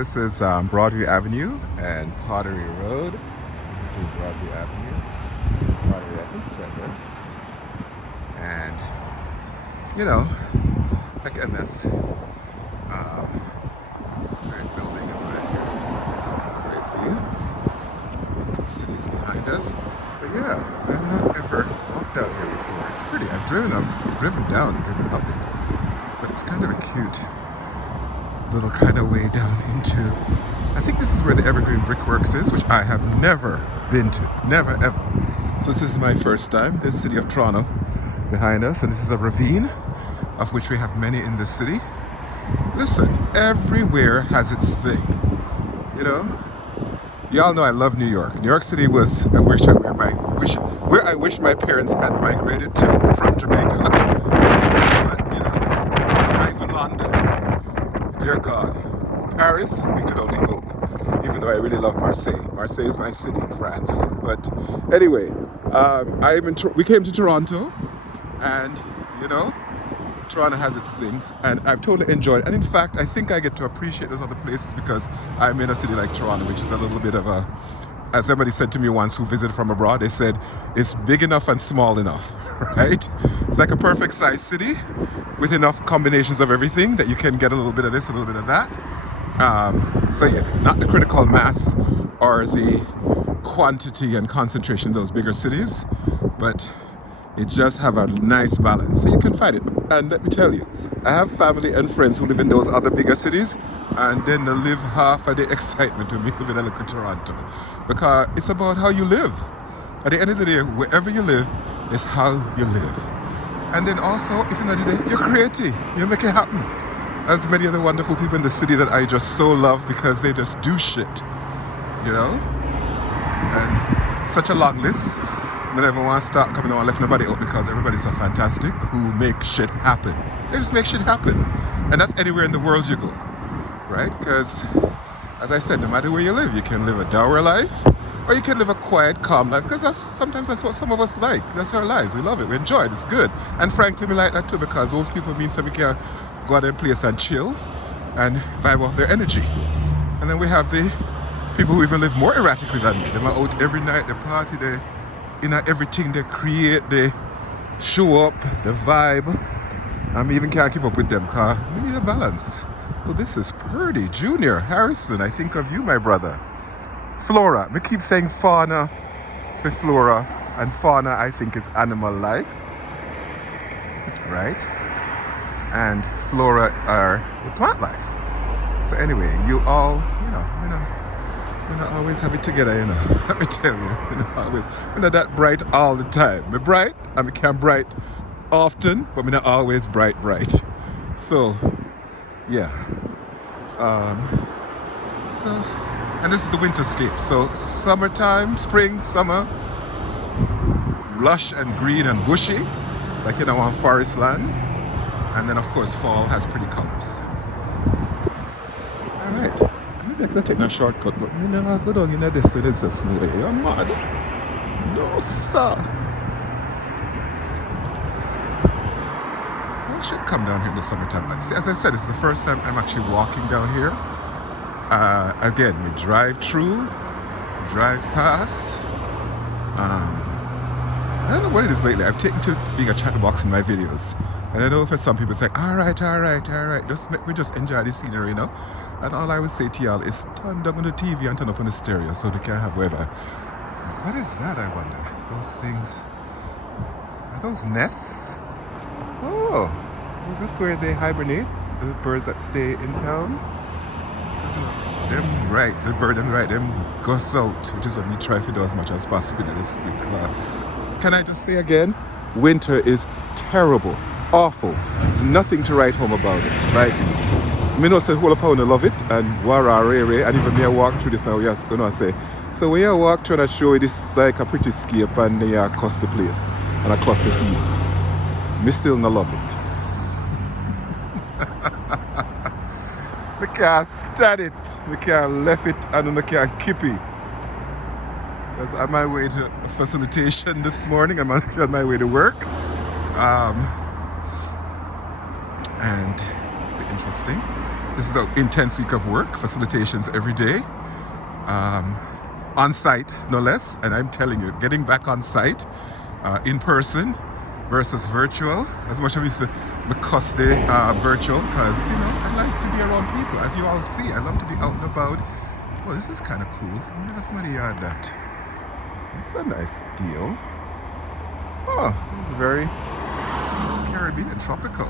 this is Broadview Avenue and Pottery Road. This is Broadview Avenue. Pottery, I think it's right there. And, you know, again, that's this great building is right here. Great view. The city's behind us. But yeah, I've not ever walked out here before. It's pretty. I've driven down, driven up it. But it's kind of a cute little kind of way down into, I think this is where the Evergreen Brickworks is, which I have never been to, never ever. So this is my first time. There's the city of Toronto behind us, and this is a ravine, of which we have many in this city. Listen, everywhere has its thing, you know? Y'all know I love New York. New York City was where I wish my parents had migrated to from Jamaica. But, you know, not even London. Dear God. Paris, we could only hope. Even though I really love Marseille. Marseille is my city in France. But anyway, we came to Toronto, and, you know, Toronto has its things, and I've totally enjoyed it. And in fact, I think I get to appreciate those other places because I'm in a city like Toronto, which is a little bit of a, as somebody said to me once who visited from abroad, they said, it's big enough and small enough, right? It's like a perfect size city with enough combinations of everything that you can get a little bit of this, a little bit of that. So yeah, not the critical mass or the quantity and concentration of those bigger cities, but it just have a nice balance, so you can find it. And let me tell you, I have family and friends who live in those other bigger cities, and then they live half of the excitement when we live in a little Toronto, because it's about how you live. At the end of the day, wherever you live is how you live. And then also, if you're not there, you're creative, you make it happen. As many of the wonderful people in the city that I just so love because they just do shit, you know? And such a long list. I never want to start coming on, left nobody out because everybody's so fantastic who make shit happen. They just make shit happen. And that's anywhere in the world you go, right? Because, as I said, no matter where you live, you can live a dour life or you can live a quiet, calm life, because sometimes that's what some of us like. That's our lives. We love it. We enjoy it. It's good. And frankly, we like that too because those people mean that we can go out and place and chill and vibe off their energy. And then we have the people who even live more erratically than me. They're out every night, they party, they everything they create, they show up, the vibe. I even can't keep up with them because we need a balance. Well, this is Purdy Jr. Harrison, I think of you, my brother. Flora, we keep saying fauna for flora, and fauna I think is animal life, right? And flora are the plant life. So anyway, you all, you know, we're not always have it together, you know. Let me tell you, we're not that bright all the time. We're bright, and we can bright often, but we're not always bright. So, yeah. And this is the winterscape. So summertime, spring, summer, lush and green and bushy, like in our forest land. And then of course fall has pretty colors. All right. I could take a shortcut, but you never go down in this way. There's a snow. You're mad. No, sir. I should come down here in the summertime. See, as I said, it's the first time I'm actually walking down here. Again, we drive through, drive past. I don't know what it is lately. I've taken to being a chatterbox in my videos. And I know for some people it's like, all right. Just make me just enjoy the scenery, you know? And all I would say to y'all is turn down on the TV and turn up on the stereo so they can have whatever. What is that, I wonder? Those things. Are those nests? Oh, is this where they hibernate? The birds that stay in town? Them right, the bird and right, them go south, which is what we try to do as much as possible in this winter. Can I just say again? Winter is terrible, awful. There's nothing to write home about it. Like, me know say whole pound love it and warare, and even me I walk through this now, yes, you know I say. So when you walk through and I show you this like a pretty scape and you across the place and across the seas, me still not love it. We can't stand it, we can't left it and we can't keep it. Because I'm on my way to facilitation this morning, I'm on my way to work. And interesting. This is an intense week of work, facilitations every day, on site no less. And I'm telling you, getting back on site, in person versus virtual, as much as we used to because the virtual, because you know I like to be around people, as you all see. I love to be out and about. Well, this is kind of cool. I wonder if somebody had that. It's a nice deal. Oh, this is very Caribbean, tropical,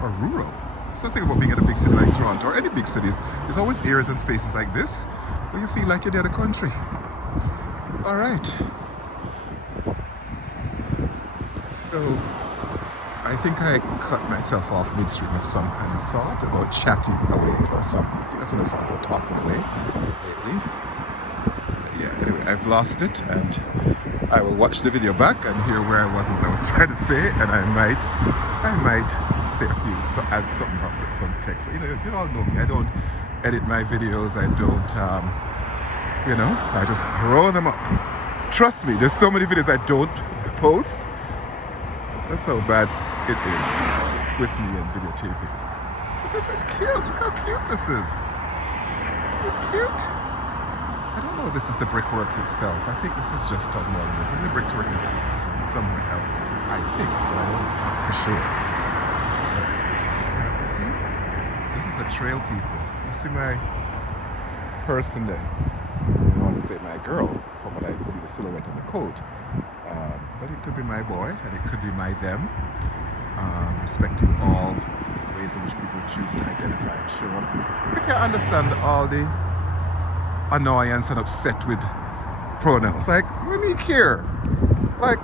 or rural. So think about being in a big city like Toronto or any big cities. There's always areas and spaces like this where you feel like you're in the country. All right. So I think I cut myself off midstream with some kind of thought about chatting away or something. I think that's what I started about talking away lately. But yeah, anyway, I've lost it, and I will watch the video back and hear where I was and what I was trying to say, and I might say a few, so add something up with some text. But you all know me. I don't edit my videos. I don't, I just throw them up. Trust me, there's so many videos I don't post. That's how bad it is with me and videotaping. But this is cute. Look how cute this is. It's cute. I don't know if this is the brickworks itself. I think this is just Todmorden. I think the brickworks is somewhere else. I think, but I don't know for sure. You see? This is a trail, people. You see my person there? I want to say my girl, from what I see the silhouette on the coat. But it could be my boy, and it could be my them, respecting all ways in which people choose to identify and show up. I can't understand all the annoyance and upset with pronouns. Like, what do you care? Like,